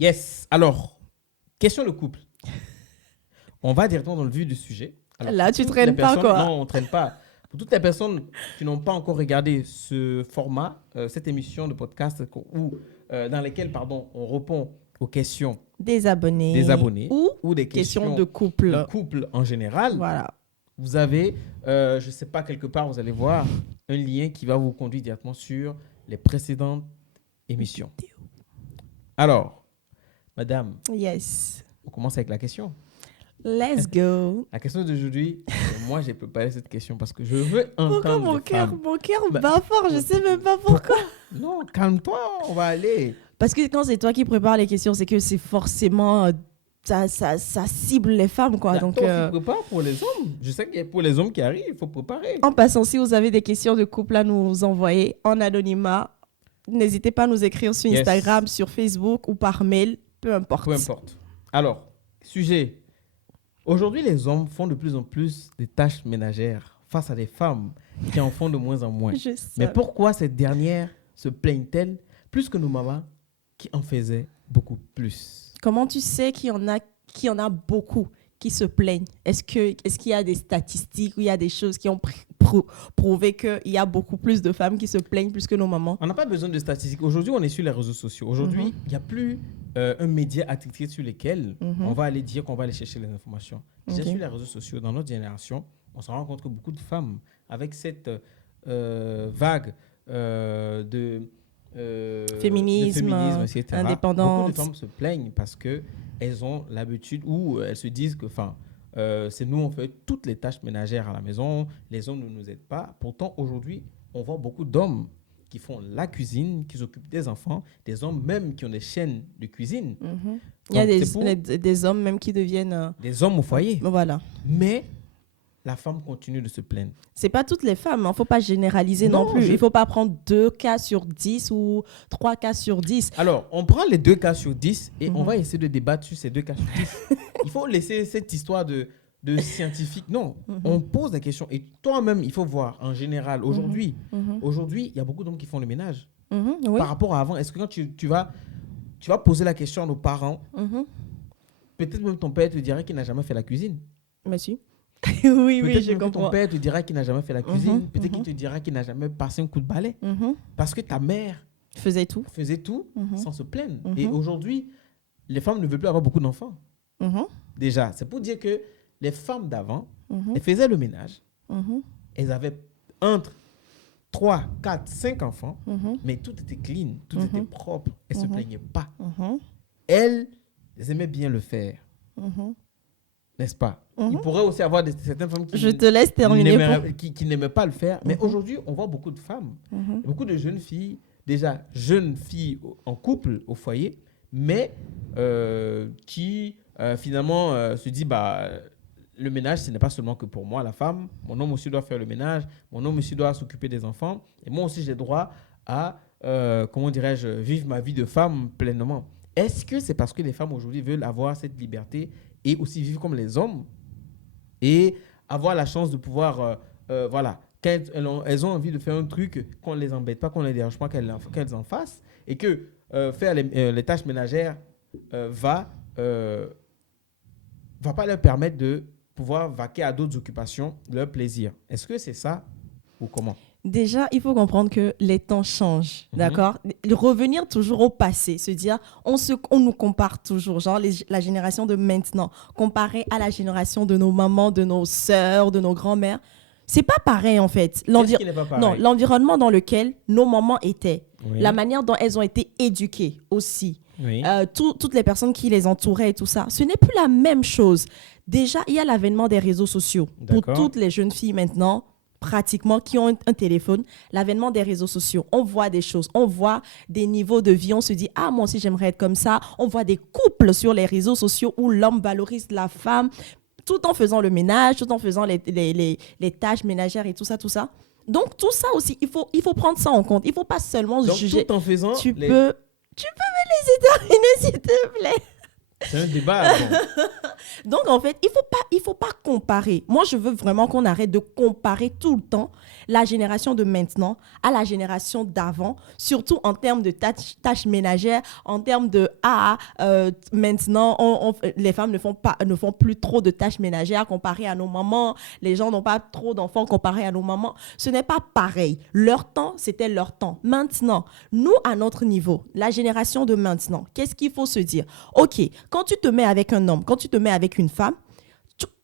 Yes. Alors, question de couple. On va directement dans le vif du sujet. Alors, Là, tu toutes traînes les pas, personnes- quoi. Non, on ne traîne pas. Pour toutes les personnes qui n'ont pas encore regardé ce format, cette émission de podcast dans laquelle on répond aux questions Des abonnés. des abonnés Ou des questions questions de couple. de couple en général, Voilà. vous avez, je ne sais pas, quelque part, vous allez voir un lien qui va vous conduire directement sur les précédentes émissions. Alors, madame, Yes. on commence avec la question. Let's go. La question d'aujourd'hui, moi j'ai préparé cette question parce que je veux Pourquoi entendre les femmes. mon cœur Bah, bat fort? Je sais même pas pourquoi. Non, calme-toi, on va aller. Parce que quand c'est toi qui prépares les questions, c'est que c'est forcément... ça cible les femmes, quoi. Là, Donc, toi aussi, prépare pour les hommes. Je sais que pour les hommes qui arrivent, il faut préparer. en passant, si vous avez des questions de couple à nous envoyer en anonymat, n'hésitez pas à nous écrire sur Yes. Instagram, sur Facebook ou par mail, peu importe. Peu importe. Alors, sujet. Aujourd'hui, les hommes font de plus en plus des tâches ménagères face à des femmes qui en font de moins en moins. Je sais. Mais pourquoi ces dernières se plaignent-elles plus que nos mamans qui en faisaient beaucoup plus? Comment tu sais qu'il y en a beaucoup qui se plaignent? Est-ce qu'il y a des statistiques ou il y a des choses qui ont prouvé qu'il y a beaucoup plus de femmes qui se plaignent plus que nos mamans? On n'a pas besoin de statistiques. Aujourd'hui, on est sur les réseaux sociaux. Aujourd'hui, il n'y a plus un média attitré sur lequel on va aller dire qu'on va aller chercher les informations. Déjà sur les réseaux sociaux, dans notre génération, on se rend compte que beaucoup de femmes, avec cette vague de Féminisme, etc., indépendance. beaucoup de femmes se plaignent parce qu'elles ont l'habitude ou elles se disent que c'est nous, on fait toutes les tâches ménagères à la maison, les hommes ne nous aident pas. Pourtant, aujourd'hui, on voit beaucoup d'hommes qui font la cuisine, qui s'occupent des enfants, des hommes même qui ont des chaînes de cuisine. Il y a Donc, des hommes même qui deviennent... des hommes au foyer. Voilà. Mais la femme continue de se plaindre. C'est pas toutes les femmes, il ne faut pas généraliser non plus. Il ne faut pas prendre 2 cas sur 10 ou 3 cas sur 10. Alors, on prend les 2 cas sur 10 et on va essayer de débattre sur ces 2 cas sur 10. Il faut laisser cette histoire de scientifique. Non, on pose des questions. Et toi-même, il faut voir, en général, aujourd'hui, il y a beaucoup d'hommes qui font le ménage. Oui. Par rapport à avant, est-ce que quand tu vas poser la question à nos parents, peut-être même ton père te dira qu'il n'a jamais fait la cuisine. Monsieur. Oui, Peut-être je même que ton comprends. père te dira qu'il n'a jamais fait la cuisine. Peut-être qu'il te dira qu'il n'a jamais passé un coup de balai. Parce que ta mère Faisait tout. faisait tout sans se plaindre. Et aujourd'hui, les femmes ne veulent plus avoir beaucoup d'enfants. Déjà, c'est pour dire que les femmes d'avant, elles faisaient le ménage. Elles avaient entre 3, 4, 5 enfants, mais tout était clean, tout était propre. Elles ne se plaignaient pas. Elles aimaient bien le faire. N'est-ce pas? Il pourrait aussi avoir certaines femmes qui... Je te laisse terminer. qui n'aimaient pas le faire. Mais aujourd'hui, on voit beaucoup de femmes, beaucoup de jeunes filles, déjà jeunes filles en couple au foyer, mais qui finalement se disent, le ménage, ce n'est pas seulement que pour moi, la femme. Mon homme aussi doit faire le ménage. Mon homme aussi doit s'occuper des enfants. Et moi aussi, j'ai droit à, vivre ma vie de femme pleinement. Est-ce que c'est parce que les femmes aujourd'hui veulent avoir cette liberté et aussi vivre comme les hommes et avoir la chance de pouvoir, quand elles ont envie de faire un truc, qu'on ne les embête pas, qu'on ne les dérange pas, qu'elles en fassent, et que faire les tâches ménagères va pas leur permettre de pouvoir vaquer à d'autres occupations, de leur plaisir. Est-ce que c'est ça ou comment? Déjà, il faut comprendre que les temps changent, d'accord? Revenir toujours au passé, se dire, on nous compare toujours, genre la génération de maintenant, comparée à la génération de nos mamans, de nos sœurs, de nos grands-mères. C'est pas pareil, en fait. Qu'est-ce qui n'est pas pareil? Non, l'environnement dans lequel nos mamans étaient, Oui. la manière dont elles ont été éduquées aussi, Oui. toutes les personnes qui les entouraient et tout ça, ce n'est plus la même chose. Déjà, il y a l'avènement des réseaux sociaux. Pour D'accord. toutes les jeunes filles maintenant, pratiquement, qui ont un téléphone, l'avènement des réseaux sociaux. On voit des choses, on voit des niveaux de vie, on se dit, moi aussi j'aimerais être comme ça. On voit des couples sur les réseaux sociaux où l'homme valorise la femme tout en faisant le ménage, tout en faisant les tâches ménagères et tout ça, tout ça. Donc tout ça aussi, il faut prendre ça en compte. Il ne faut pas seulement Donc, juger. tout en faisant... Tu peux me laisser terminer, s'il te plaît. C'est un débat. Bon. Donc, en fait, il faut pas comparer. Moi, je veux vraiment qu'on arrête de comparer tout le temps la génération de maintenant à la génération d'avant, surtout en termes de tâches ménagères, en termes de maintenant, les femmes ne font plus trop de tâches ménagères comparé à nos mamans. Les gens n'ont pas trop d'enfants comparé à nos mamans. Ce n'est pas pareil. Leur temps, c'était leur temps. Maintenant, nous, à notre niveau, la génération de maintenant, qu'est-ce qu'il faut se dire? OK, quand tu te mets avec un homme, quand tu te mets avec une femme,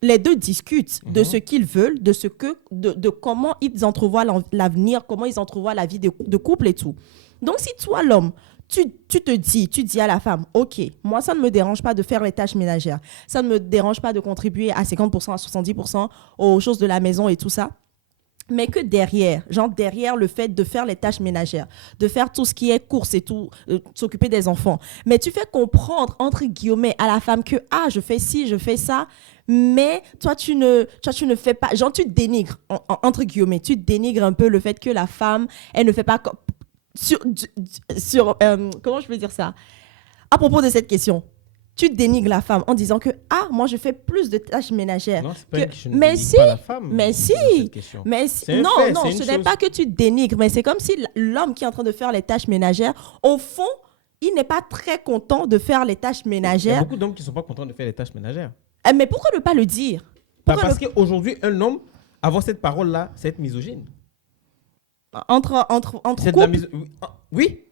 les deux discutent de ce qu'ils veulent, de comment ils entrevoient l'avenir, comment ils entrevoient la vie de couple et tout. Donc, si toi, l'homme, tu dis à la femme, OK, moi, ça ne me dérange pas de faire les tâches ménagères. Ça ne me dérange pas de contribuer à 50%, à 70% aux choses de la maison et tout ça. Mais que derrière le fait de faire les tâches ménagères, de faire tout ce qui est courses et tout, s'occuper des enfants, mais tu fais comprendre, entre guillemets, à la femme que, je fais ci, je fais ça, mais toi, tu ne fais pas, genre, tu dénigres, entre guillemets, tu dénigres un peu le fait que la femme, elle ne fait pas, comment je peux dire ça? À propos de cette question, tu dénigres la femme en disant que moi je fais plus de tâches ménagères. Non, c'est pas que je ne dénigre pas la femme. Mais si, non, ce n'est pas que tu dénigres, mais c'est comme si l'homme qui est en train de faire les tâches ménagères, au fond, il n'est pas très content de faire les tâches ménagères. Il y a beaucoup d'hommes qui ne sont pas contents de faire les tâches ménagères. Mais pourquoi ne pas le dire? Parce qu'aujourd'hui, un homme, avoir cette parole-là, c'est être misogyne. Entre couples. Oui.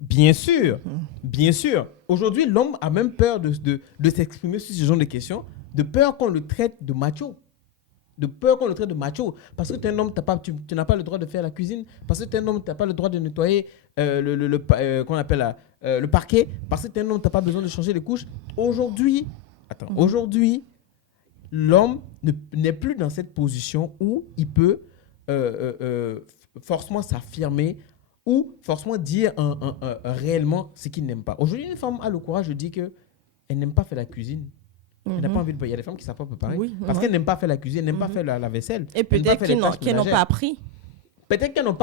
Bien sûr, bien sûr. Aujourd'hui, l'homme a même peur de s'exprimer sur ce genre de questions, de peur qu'on le traite de macho. Parce que tu es un homme, tu n'as pas le droit de faire la cuisine. Parce que tu es un homme, tu n'as pas le droit de nettoyer le parquet. Parce que tu es un homme, tu n'as pas besoin de changer les couches. Aujourd'hui, l'homme n'est plus dans cette position où il peut forcément s'affirmer ou forcément dire réellement ce qu'il n'aime pas. Aujourd'hui, une femme a le courage de dire qu'elle n'aime pas faire la cuisine. Elle n'a pas envie de... Il y a des femmes qui ne savent pas préparer. Parce qu'elles n'aiment pas faire la cuisine, elles n'aiment pas faire la vaisselle. Et peut-être qu'elles n'ont pas appris. Peut-être qu'elles n'ont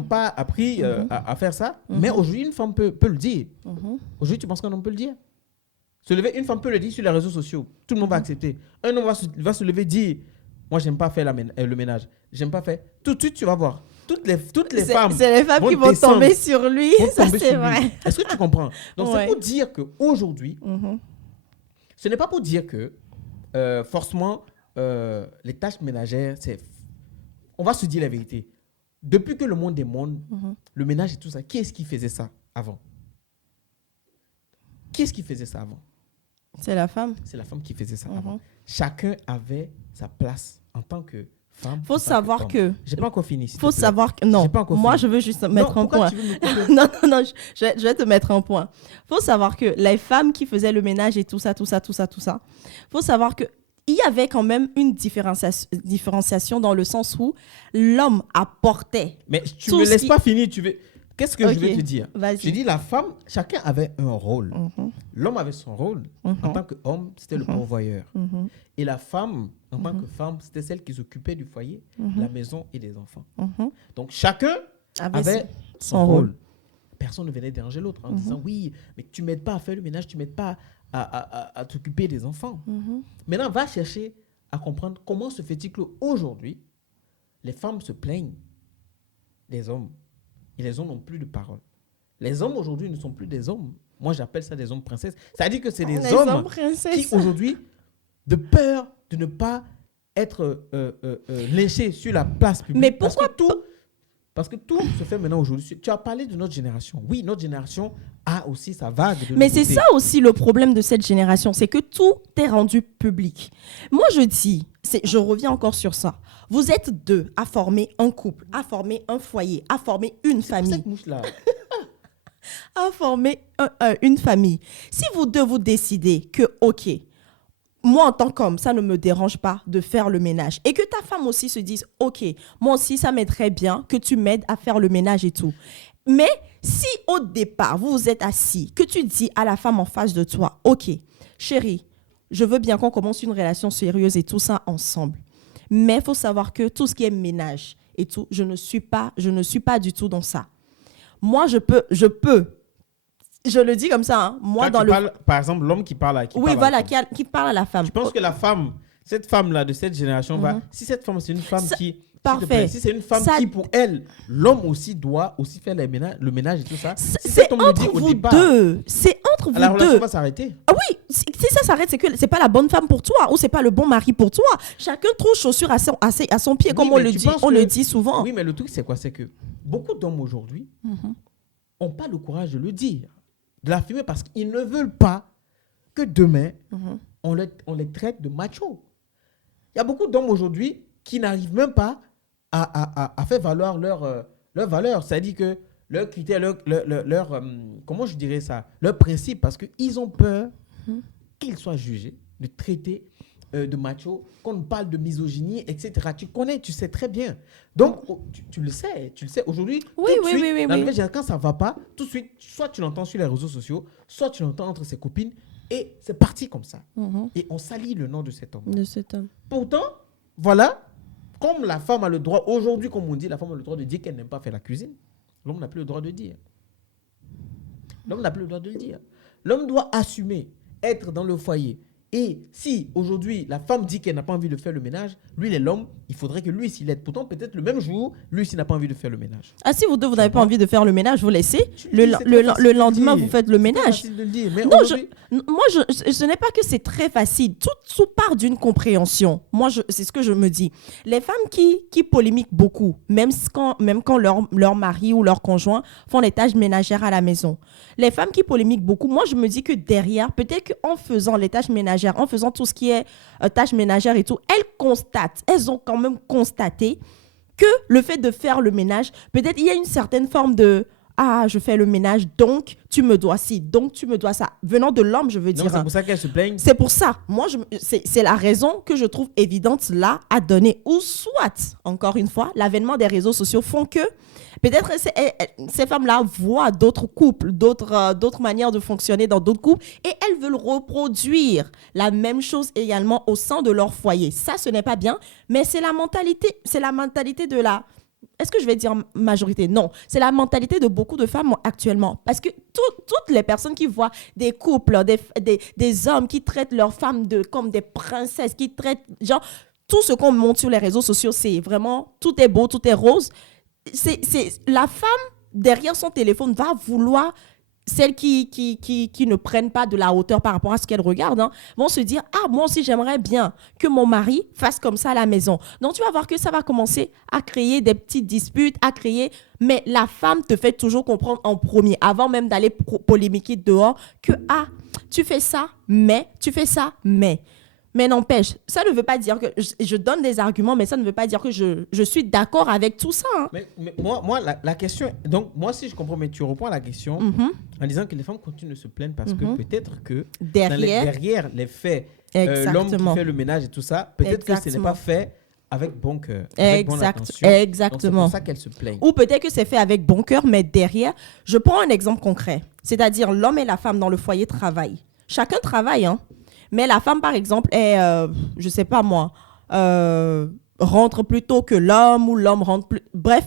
pas appris à faire ça. Mais aujourd'hui, une femme peut le dire. Aujourd'hui, tu penses qu'un homme peut le dire? Se lever, une femme peut le dire sur les réseaux sociaux. Tout le monde va accepter. Un homme va se lever et dire, moi, j'aime pas faire le ménage. J'aime pas faire... Tout de suite, tu vas voir. Toutes les femmes. C'est les femmes qui vont tomber sur lui. Ça, c'est vrai. Est-ce que tu comprends? Donc, c'est pour dire qu'aujourd'hui, ce n'est pas pour dire que forcément, les tâches ménagères, on va se dire la vérité. Depuis que le monde est monde, le ménage et tout ça, qui est-ce qui faisait ça avant? Qui est-ce qui faisait ça avant? C'est la femme. C'est la femme qui faisait ça avant. Chacun avait sa place en tant que femme. Faut savoir que... J'ai pas encore fini. Faut savoir que... Non, moi, je veux juste mettre un point. Non, je vais te mettre un point. Faut savoir que les femmes qui faisaient le ménage et tout ça, faut savoir que il y avait quand même une différenciation dans le sens où l'homme apportait... Mais tu me laisses pas finir, Qu'est-ce que je vais te dire? Vas-y. Je dis la femme, chacun avait un rôle. L'homme avait son rôle. En tant qu'homme, c'était le pourvoyeur. Et la femme, en tant que femme, c'était celle qui s'occupait du foyer, la maison et des enfants. Donc chacun avait son rôle. Personne ne venait déranger l'autre en disant oui, mais tu m'aides pas à faire le ménage, tu m'aides pas à t'occuper des enfants. Maintenant, va chercher à comprendre comment se fait-il qu'aujourd'hui, les femmes se plaignent des hommes. Et les hommes n'ont plus de parole. Les hommes aujourd'hui ne sont plus des hommes. Moi, j'appelle ça des hommes princesses. Ça veut dire que c'est des hommes qui aujourd'hui, de peur de ne pas être lynchés sur la place publique. Mais pourquoi Parce que tout se fait maintenant aujourd'hui. Tu as parlé de notre génération. Oui, notre génération a aussi sa vague de Mais c'est ça aussi le problème de cette génération, c'est que tout est rendu public. Moi, je reviens encore sur ça. Vous êtes deux à former un couple, à former un foyer, à former une famille. Cette mouche-là. À former une famille. Si vous deux vous décidez que, OK, moi, en tant qu'homme, ça ne me dérange pas de faire le ménage. Et que ta femme aussi se dise, OK, moi aussi, ça m'aiderait bien que tu m'aides à faire le ménage et tout. Mais si au départ, vous vous êtes assis, que tu dis à la femme en face de toi, OK, chérie, je veux bien qu'on commence une relation sérieuse et tout ça ensemble. Mais il faut savoir que tout ce qui est ménage et tout, je ne suis pas du tout dans ça. Moi, je peux je le dis comme ça, hein, moi, Quand tu parles, par exemple, l'homme qui parle à qui Oui, parle à voilà, la femme. qui parle à la femme. Je pense que la femme, cette femme-là de cette génération, si cette femme, c'est une femme qui... Parfait. Si c'est une femme qui, pour elle, l'homme aussi doit aussi faire le ménage et tout ça. Si c'est entre vous deux. C'est entre vous deux. La relation va s'arrêter. Ah oui, si ça s'arrête, c'est que c'est pas la bonne femme pour toi ou c'est pas le bon mari pour toi. Chacun trouve chaussure à son pied, comme on le dit souvent. Oui, mais le truc, c'est quoi? C'est que beaucoup d'hommes aujourd'hui n'ont pas le courage de le dire, de l'affirmer, parce qu'ils ne veulent pas que demain, on les traite de machos. Il y a beaucoup d'hommes aujourd'hui qui n'arrivent même pas à faire valoir leur valeur. C'est-à-dire que leurs critères, comment je dirais ça, leurs principes, parce qu'ils ont peur qu'ils soient jugés, de traiter de macho, qu'on parle de misogynie, etc. Tu sais très bien. Donc, tu le sais. Aujourd'hui, oui. dans le média, quand ça ne va pas, tout de suite, soit tu l'entends sur les réseaux sociaux, soit tu l'entends entre ses copines, et c'est parti comme ça. Et on salit le nom de cet homme. Pourtant, voilà, comme la femme a le droit, aujourd'hui, comme on dit, la femme a le droit de dire qu'elle n'aime pas faire la cuisine. L'homme n'a plus le droit de dire. L'homme n'a plus le droit de le dire. L'homme doit assumer, être dans le foyer. Et si aujourd'hui la femme dit qu'elle n'a pas envie de faire le ménage, lui, l'homme, il faudrait que lui, s'il aide. Pourtant, peut-être le même jour, lui, s'il n'a pas envie de faire le ménage. Ah, si vous deux, vous n'avez pas envie de faire le ménage, vous laissez. Le lendemain, vous faites le ménage. C'est facile de le dire. Mais non, ce n'est pas que c'est très facile. Tout part d'une compréhension. Moi, c'est ce que je me dis. Les femmes qui polémiquent beaucoup, même quand leur mari ou leur conjoint font les tâches ménagères à la maison. Les femmes qui polémiquent beaucoup, moi, je me dis que derrière, peut-être qu'en faisant les tâches ménagères, en faisant tout ce qui est tâches ménagères et tout, elles ont quand même constaté que le fait de faire le ménage, peut-être il y a une certaine forme de « Ah, je fais le ménage, donc tu me dois ci, donc tu me dois ça ». Venant de l'homme, je veux dire. C'est pour ça qu'elles se plaignent. C'est pour ça. Moi, c'est la raison que je trouve évidente là à donner. Ou soit, encore une fois, l'avènement des réseaux sociaux font que peut-être ces femmes-là voient d'autres couples, d'autres manières de fonctionner dans d'autres couples et elles veulent reproduire la même chose également au sein de leur foyer. Ça, ce n'est pas bien, mais c'est la mentalité de la... Est-ce que je vais dire majorité? Non, c'est la mentalité de beaucoup de femmes actuellement. Parce que toutes les personnes qui voient des couples, des hommes qui traitent leurs femmes comme des princesses, qui traitent... Genre, tout ce qu'on montre sur les réseaux sociaux, c'est vraiment... Tout est beau, tout est rose. C'est la femme derrière son téléphone va vouloir, celles qui ne prennent pas de la hauteur par rapport à ce qu'elles regardent, vont se dire « Ah, moi aussi, j'aimerais bien que mon mari fasse comme ça à la maison. » Donc, tu vas voir que ça va commencer à créer des petites disputes, mais la femme te fait toujours comprendre en premier, avant même d'aller polémiquer dehors, que « Ah, tu fais ça, mais... » Mais n'empêche, ça ne veut pas dire que je donne des arguments, mais ça ne veut pas dire que je suis d'accord avec tout ça. Mais moi la question... Donc, moi, si je comprends, mais tu reprends la question en disant que les femmes continuent de se plaindre parce que peut-être que derrière les faits, l'homme qui fait le ménage et tout ça, peut-être que ce n'est pas fait avec bon cœur, avec bonne attention. Exactement. Donc, c'est pour ça qu'elles se plaignent. Ou peut-être que c'est fait avec bon cœur, mais derrière, je prends un exemple concret. C'est-à-dire, l'homme et la femme dans le foyer travaillent. Chacun travaille, mais la femme, par exemple, je sais pas moi, rentre plus tôt que l'homme ou l'homme rentre plus... Bref,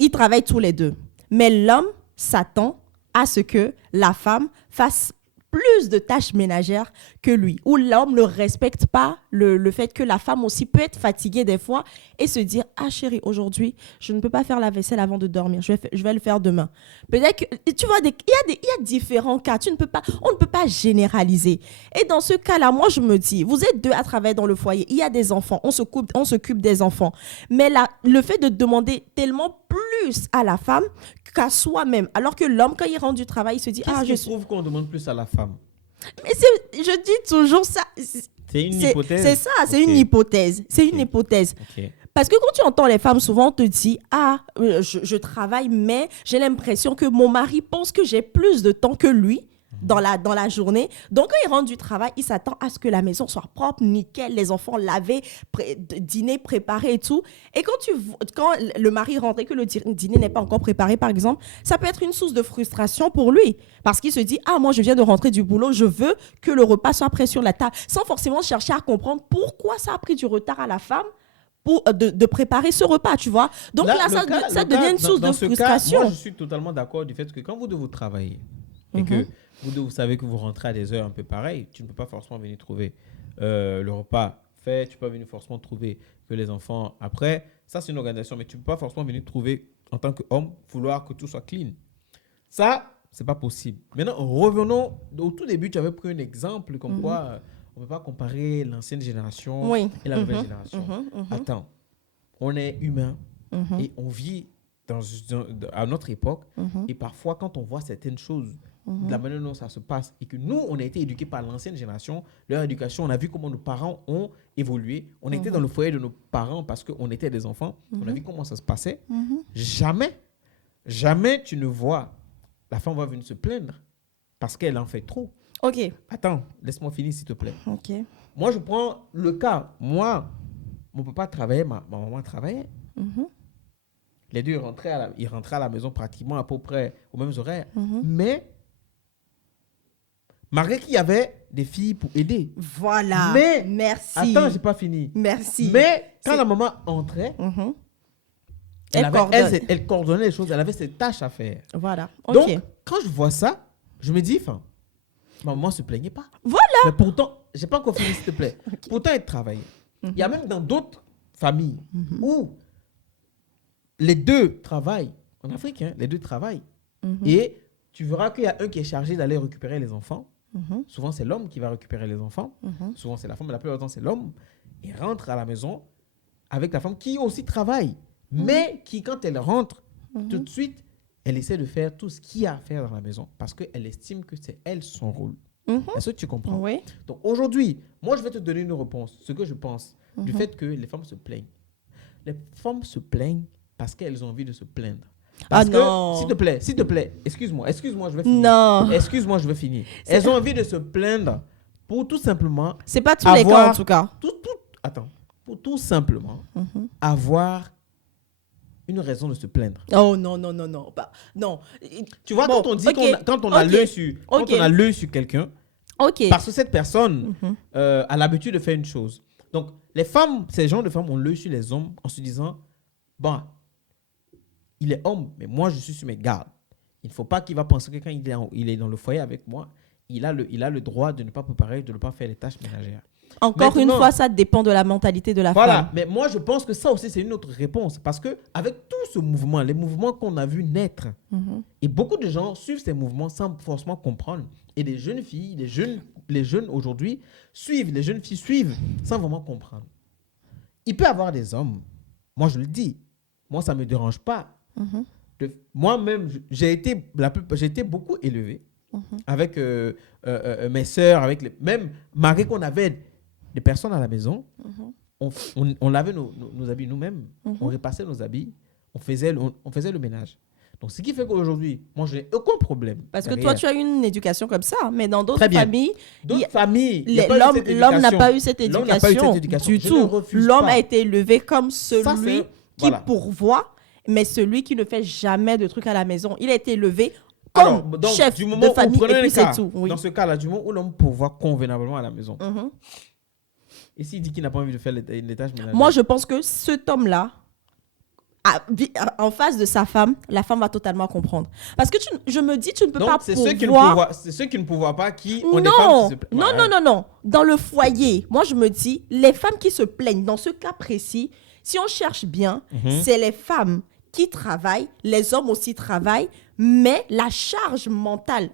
ils travaillent tous les deux. Mais l'homme s'attend à ce que la femme fasse plus de tâches ménagères que lui. Ou l'homme ne respecte pas le fait que la femme aussi peut être fatiguée des fois et se dire « Ah chérie, aujourd'hui, je ne peux pas faire la vaisselle avant de dormir. Je vais le faire demain. » Peut-être que, tu vois, il y a différents cas. On ne peut pas généraliser. Et dans ce cas-là, moi, je me dis, vous êtes deux à travailler dans le foyer. Il y a des enfants. On s'occupe des enfants. Mais le fait de demander tellement plus à la femme qu'à soi-même. Alors que l'homme, quand il rentre du travail, il se dit « Qu'est-ce qui prouve qu'on demande plus à la femme? Mais je dis toujours ça. C'est une hypothèse. C'est ça, c'est une hypothèse. C'est une hypothèse. Okay. Parce que quand tu entends les femmes, souvent on te dit « Ah, je travaille, mais j'ai l'impression que mon mari pense que j'ai plus de temps que lui dans la journée. » Donc quand il rentre du travail, il s'attend à ce que la maison soit propre, nickel, les enfants lavés, dîner préparé et tout. Et quand le mari rentre et que le dîner n'est pas encore préparé, par exemple, ça peut être une source de frustration pour lui. Parce qu'il se dit « Ah, moi je viens de rentrer du boulot, je veux que le repas soit prêt sur la table. » Sans forcément chercher à comprendre pourquoi ça a pris du retard à la femme de préparer ce repas, tu vois. Donc là ça devient une source de frustration. Moi, je suis totalement d'accord du fait que quand vous devez travailler, et que vous deux, vous savez que vous rentrez à des heures un peu pareilles, tu ne peux pas forcément venir trouver le repas fait, tu peux pas venir forcément trouver que les enfants après. Ça, c'est une organisation, mais tu ne peux pas forcément venir trouver en tant qu'homme, vouloir que tout soit clean. Ça, c'est pas possible. Maintenant, revenons au tout début, tu avais pris un exemple comme quoi on ne peut pas comparer l'ancienne génération et la nouvelle génération. Attends, on est humain et on vit à notre époque et parfois quand on voit certaines choses de la manière dont ça se passe et que nous, on a été éduqués par l'ancienne génération, leur éducation, on a vu comment nos parents ont évolué. On était dans le foyer de nos parents parce qu'on était des enfants. On a vu comment ça se passait. Jamais tu ne vois la femme va venir se plaindre parce qu'elle en fait trop. Ok. Attends, laisse-moi finir s'il te plaît. Ok. Moi, je prends le cas. Moi, mon papa travaillait, ma maman travaillait. Les deux, ils rentraient à la maison pratiquement à peu près aux mêmes horaires. Mais, malgré qu'il y avait des filles pour aider. Voilà. Mais, merci. Attends, j'ai pas fini. Merci. Mais, quand la maman entrait, elle coordonnait les choses. Elle avait ses tâches à faire. Voilà. Ok. Donc, quand je vois ça, je me dis, ma maman ne se plaignait pas. Voilà. Mais pourtant, je n'ai pas encore fini, s'il te plaît. Pourtant, elle travaillait. Il y a même dans d'autres familles où les deux travaillent. En Afrique, les deux travaillent. Et tu verras qu'il y a un qui est chargé d'aller récupérer les enfants. Souvent, c'est l'homme qui va récupérer les enfants. Souvent, c'est la femme, mais la plupart du temps, c'est l'homme. Il rentre à la maison avec la femme qui aussi travaille. Mais qui, quand elle rentre, tout de suite, elle essaie de faire tout ce qu'il y a à faire dans la maison parce qu'elle estime que c'est elle son rôle. Est-ce que tu comprends? Oui. Donc aujourd'hui, moi, je vais te donner une réponse. Ce que je pense du fait que les femmes se plaignent. Les femmes se plaignent parce qu'elles ont envie de se plaindre. Parce que, non. S'il te plaît, excuse-moi, je vais finir. Non. Excuse-moi, je vais finir. Elles ont envie de se plaindre pour tout simplement... C'est pas tous les cas, en tout cas. Pour tout simplement avoir une raison de se plaindre. Oh non, non, non, non. Bah, non. Tu vois, quand on dit quand on a l'œil sur quelqu'un, parce que cette personne a l'habitude de faire une chose. Donc, les femmes, ces genres de femmes ont l'œil sur les hommes en se disant, bon, il est homme, mais moi, je suis sur mes gardes. Il ne faut pas qu'il va penser que quand il est dans le foyer avec moi, il a le droit de ne pas préparer, de ne pas faire les tâches ménagères. Encore une fois, ça dépend de la mentalité de la femme. Voilà, mais moi je pense que ça aussi c'est une autre réponse parce que avec tout ce mouvement, les mouvements qu'on a vu naître, et beaucoup de gens suivent ces mouvements sans forcément comprendre. Et les jeunes filles, les jeunes aujourd'hui les jeunes filles suivent sans vraiment comprendre. Il peut y avoir des hommes, moi je le dis, moi ça me dérange pas. Moi-même, j'ai été beaucoup élevé avec mes sœurs, même malgré qu'on avait des personnes à la maison, on lavait nos habits nous-mêmes, on repassait nos habits, on faisait le ménage. Donc, ce qui fait qu'aujourd'hui, moi, je n'ai aucun problème. Parce que toi, tu as une éducation comme ça, mais dans d'autres familles, l'homme n'a pas eu cette éducation du tout. L'homme a été élevé comme celui qui pourvoit, mais celui qui ne fait jamais de trucs à la maison. Il a été élevé comme chef de famille et puis c'est tout. Dans ce cas-là, du moment où l'homme pourvoit convenablement à la maison, et s'il dit qu'il n'a pas envie de faire les tâches ménagères? Moi, je pense que cet homme-là, en face de sa femme, la femme va totalement comprendre. Parce que je me dis, tu ne peux pas pourvoir... C'est ceux qui ne pourvoient pas qui ont des femmes qui se plaignent. Non. Dans le foyer, moi, je me dis, les femmes qui se plaignent, dans ce cas précis, si on cherche bien, c'est les femmes qui travaillent, les hommes aussi travaillent, mais la charge mentale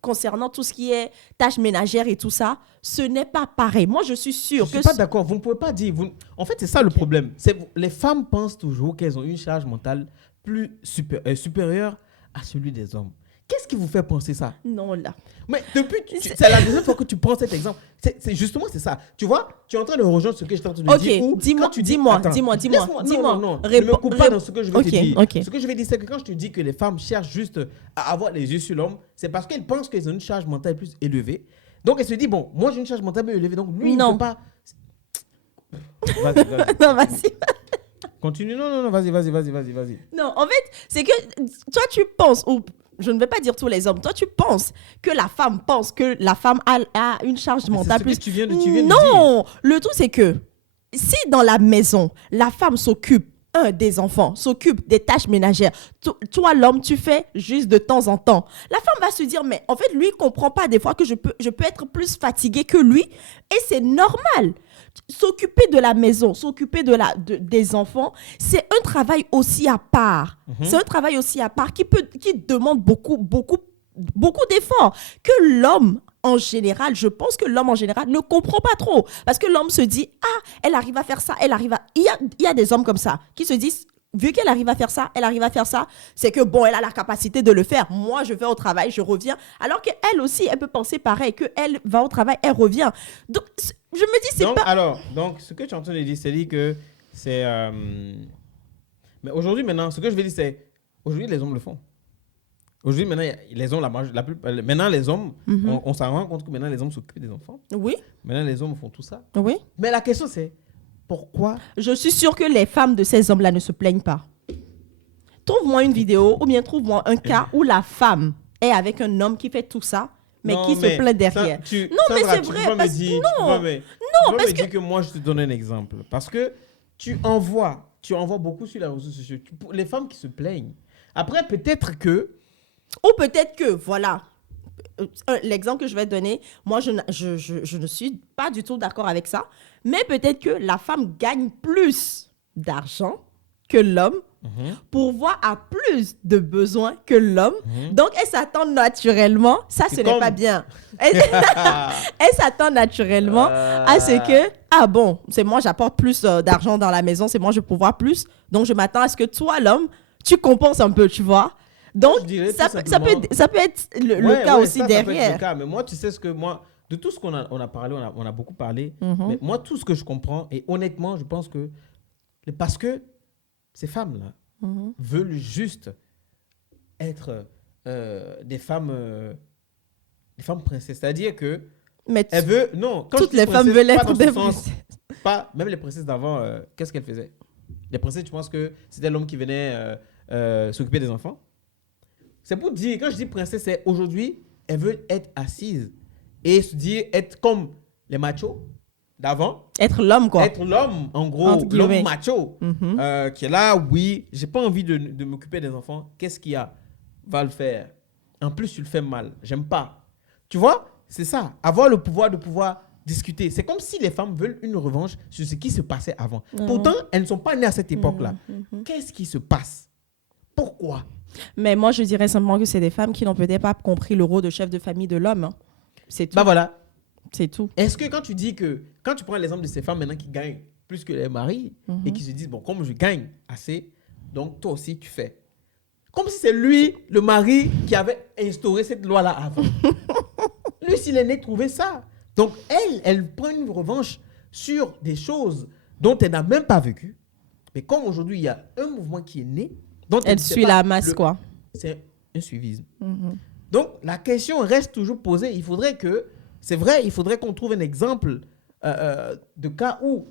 concernant tout ce qui est tâches ménagères et tout ça, ce n'est pas pareil. Moi, je suis sûre que... Je ne suis pas d'accord. Vous ne pouvez pas dire... En fait, c'est ça le problème. Les femmes pensent toujours qu'elles ont une charge mentale plus supérieure à celui des hommes. Qu'est-ce qui vous fait penser ça? Non, là. Mais depuis... C'est la deuxième fois que tu prends cet exemple. C'est justement, c'est ça. Tu vois, tu es en train de rejoindre ce que je t'ai entendu dire. Ok, dis-moi. Non, ne me coupe pas dans ce que je vais te dire. Okay. Ce que je vais dire, c'est que quand je te dis que les femmes cherchent juste à avoir les yeux sur l'homme, c'est parce qu'elles pensent qu'elles ont une charge mentale plus élevée. Donc, elles se disent, bon, moi, j'ai une charge mentale plus élevée, donc lui, il ne peut pas... Vas-y. Non, vas-y. Continue. Non, vas-y. Non, en fait, c'est que toi, tu penses... Je ne vais pas dire tous les hommes. Toi, tu penses que la femme a une charge mentale plus... C'est ce que tu viens de dire. Non, le tout, c'est que si dans la maison, la femme s'occupe des enfants, s'occupe des tâches ménagères. Toi, l'homme, tu fais juste de temps en temps. La femme va se dire, mais en fait, lui, il ne comprend pas des fois que je peux être plus fatiguée que lui. Et c'est normal. S'occuper de la maison, s'occuper des enfants, c'est un travail aussi à part. C'est un travail aussi à part qui demande beaucoup d'efforts que l'homme en général, je pense que l'homme en général ne comprend pas trop. Parce que l'homme se dit, elle arrive à faire ça, Il y a des hommes comme ça qui se disent, vu qu'elle arrive à faire ça, c'est que bon, elle a la capacité de le faire. Moi, je vais au travail, je reviens. Alors qu'elle aussi, elle peut penser pareil, qu'elle va au travail, elle revient. Donc, je me dis, Donc, ce que tu es en train de dire, c'est dire que c'est... Mais aujourd'hui, maintenant, ce que je veux dire, c'est... Aujourd'hui, les hommes le font. Aujourd'hui, maintenant, les hommes, maintenant, les hommes, on s'en rend compte que maintenant, les hommes s'occupent des enfants. Oui. Maintenant, les hommes font tout ça. Oui. Mais la question, c'est pourquoi? Je suis sûre que les femmes de ces hommes-là ne se plaignent pas. Trouve-moi une vidéo ou bien trouve-moi un cas où la femme est avec un homme qui fait tout ça, mais qui se plaint derrière. C'est vrai. Tu peux me dire que moi, je te donne un exemple. Parce que tu envoies beaucoup sur les réseaux sociaux. Les femmes qui se plaignent. Après, peut-être que... Ou peut-être que, voilà, l'exemple que je vais te donner, moi, je ne suis pas du tout d'accord avec ça, mais peut-être que la femme gagne plus d'argent que l'homme, pourvoit à plus de besoins que l'homme, donc elle s'attend naturellement, ce n'est pas bien, elle s'attend naturellement à ce que, c'est moi, j'apporte plus d'argent dans la maison, c'est moi, je pourvois plus, donc je m'attends à ce que toi, l'homme, tu compenses un peu, tu vois. Donc, ça peut être le cas aussi derrière. Ça peut être le cas, mais moi, tu sais ce que moi, de tout ce qu'on a parlé, on a beaucoup parlé, mais moi, tout ce que je comprends, et honnêtement, je pense que, parce que ces femmes-là veulent juste être des femmes princesses. C'est-à-dire que, elles veulent, non, toutes les femmes veulent être des princesses. Même les princesses d'avant, qu'est-ce qu'elles faisaient? Les princesses, tu penses que c'était l'homme qui venait s'occuper des enfants? C'est pour dire, quand je dis princesse, c'est aujourd'hui, elles veulent être assises et se dire, être comme les machos d'avant. Être l'homme, quoi. Être l'homme, en gros, l'homme macho, qui est là, oui, j'ai pas envie de m'occuper des enfants. Qu'est-ce qu'il y a? Va le faire. En plus, tu le fais mal. J'aime pas. Tu vois? C'est ça. Avoir le pouvoir de pouvoir discuter. C'est comme si les femmes veulent une revanche sur ce qui se passait avant. Pourtant, elles ne sont pas nées à cette époque-là. Qu'est-ce qui se passe? Pourquoi? Mais moi, je dirais simplement que c'est des femmes qui n'ont peut-être pas compris le rôle de chef de famille de l'homme. Hein. C'est tout. Bah voilà. C'est tout. Est-ce que quand tu prends l'exemple de ces femmes maintenant qui gagnent plus que les maris et qui se disent, bon, comme je gagne assez, donc toi aussi tu fais. Comme si c'est lui, le mari, qui avait instauré cette loi-là avant. Lui, s'il est né trouver ça. Donc elle prend une revanche sur des choses dont elle n'a même pas vécu. Mais comme aujourd'hui, il y a un mouvement qui est né, dont elle suit la masse, quoi. C'est un suivisme. Donc, la question reste toujours posée. C'est vrai, il faudrait qu'on trouve un exemple de cas où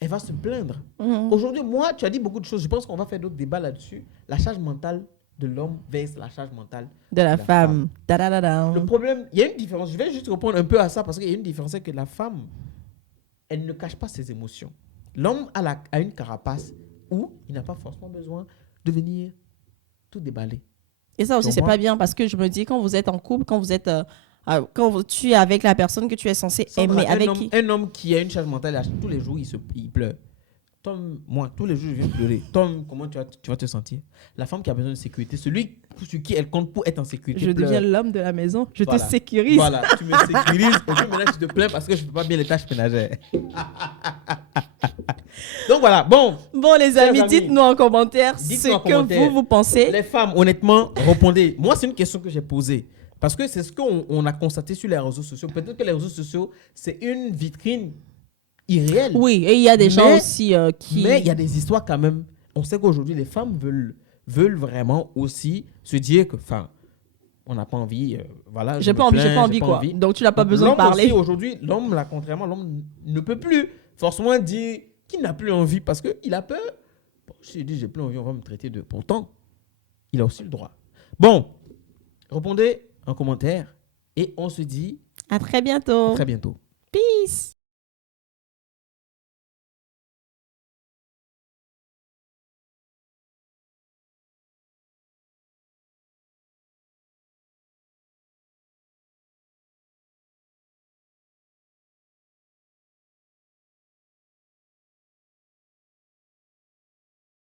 elle va se plaindre. Aujourd'hui, moi, tu as dit beaucoup de choses. Je pense qu'on va faire d'autres débats là-dessus. La charge mentale de l'homme versus la charge mentale de la femme. Le problème, il y a une différence. Je vais juste répondre un peu à ça parce qu'il y a une différence, c'est que la femme, elle ne cache pas ses émotions. L'homme a une carapace où il n'a pas forcément besoin de venir tout déballer. Et ça aussi, c'est pas bien parce que je me dis, quand vous êtes en couple, quand tu es avec la personne que tu es censé aimer, un homme qui a une charge mentale, tous les jours, il pleure. Tom, moi, tous les jours, je viens pleurer. Tom, comment tu vas te sentir? La femme qui a besoin de sécurité, celui sur qui elle compte pour être en sécurité. Je deviens l'homme de la maison, je te sécurise. Voilà, tu me sécurises et puis maintenant, tu te plains parce que je ne fais pas bien les tâches ménagères. Donc voilà, bon. Bon, les amis, dites-nous en commentaire vous pensez. Les femmes, honnêtement, répondez. Moi, c'est une question que j'ai posée. Parce que c'est ce qu'on a constaté sur les réseaux sociaux. Peut-être que les réseaux sociaux, c'est une vitrine irréelle. Oui, et il y a des gens aussi qui... Mais il y a des histoires quand même. On sait qu'aujourd'hui, les femmes veulent vraiment aussi se dire que, on n'a pas envie, voilà. J'ai pas envie, quoi. Donc, tu n'as pas besoin de parler. Aussi, aujourd'hui, l'homme, là, contrairement, l'homme ne peut plus forcément dire qu'il n'a plus envie parce qu'il a peur. Bon, s'il dit j'ai plus envie, on va me traiter de... Pourtant, il a aussi le droit. Bon, répondez en commentaire et on se dit... À très bientôt. À très bientôt. Peace.